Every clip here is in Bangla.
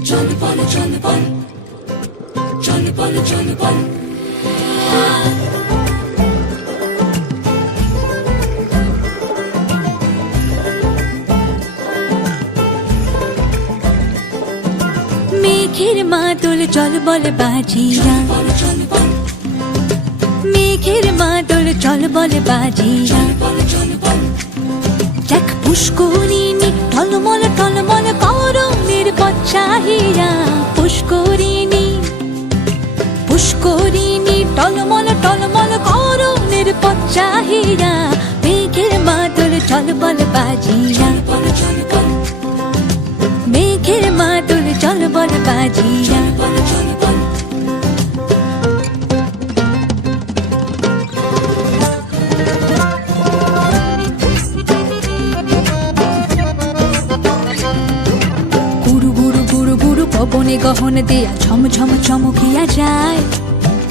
চল বল চল বল চল বল চল বল মেঘের মাদল চল বল বাজিয়া মেঘের মাদল চল বল বাজিয়া দেখ পুষ্করিণী টলমল টলমল করণের পথ চাহিয়া পুষ্করিণী পুষ্করিণী টলমল টলমল করণের পথ চাহিয়া মেঘের মাদল চল বল বাজিয়া মেঘের মাদল চল বল বাজিয়া গুরু গুরু গুরু গুরু পবনে গহন দেয়া ঝম ঝম চমকিয়া যায়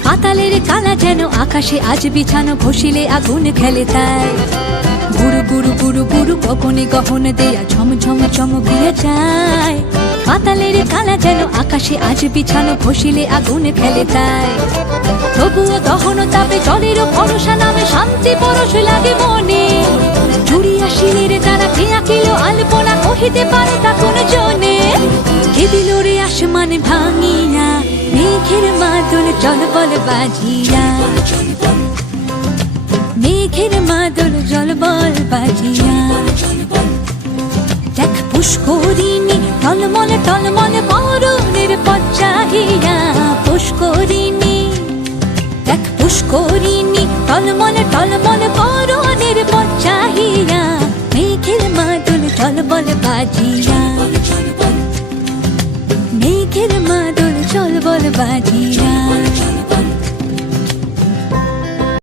পাতালের কালা যেন আকাশে আজ বিছানো ঘষিলে আগুন খেলে তাই গুরু গুরু গুরু গুরু পবনে গহন দেয়া ঝম ঝম চমকিয়া যায় পাতালের কালা যেন আকাশে আজ বিছানো ঘষিলে আগুন খেলে তাই তবুও দহন তাপে জলের ভরসা নামে শান্তি পরশ লাগে মনে জুড়িয়া শিলের যারা কে আঁকিল আলপনা কহিতে পারে তা কোন জনে কে দিল রে আসমান ভাঙিয়া মেঘের মাদল চল বল বাজিয়া মেঘের মাদল জল বল বাজিয়া দেখ পুষ্করিণী টলমল টলমল করণের পথ চাহিয়া পুষ্করিণী দেখ পুষ্করিণী টলমল টলমল করণের পথ চাহিয়া মেঘের মাদল চল বল বাজিয়া মেঘের মাদল চল বল বাজিয়া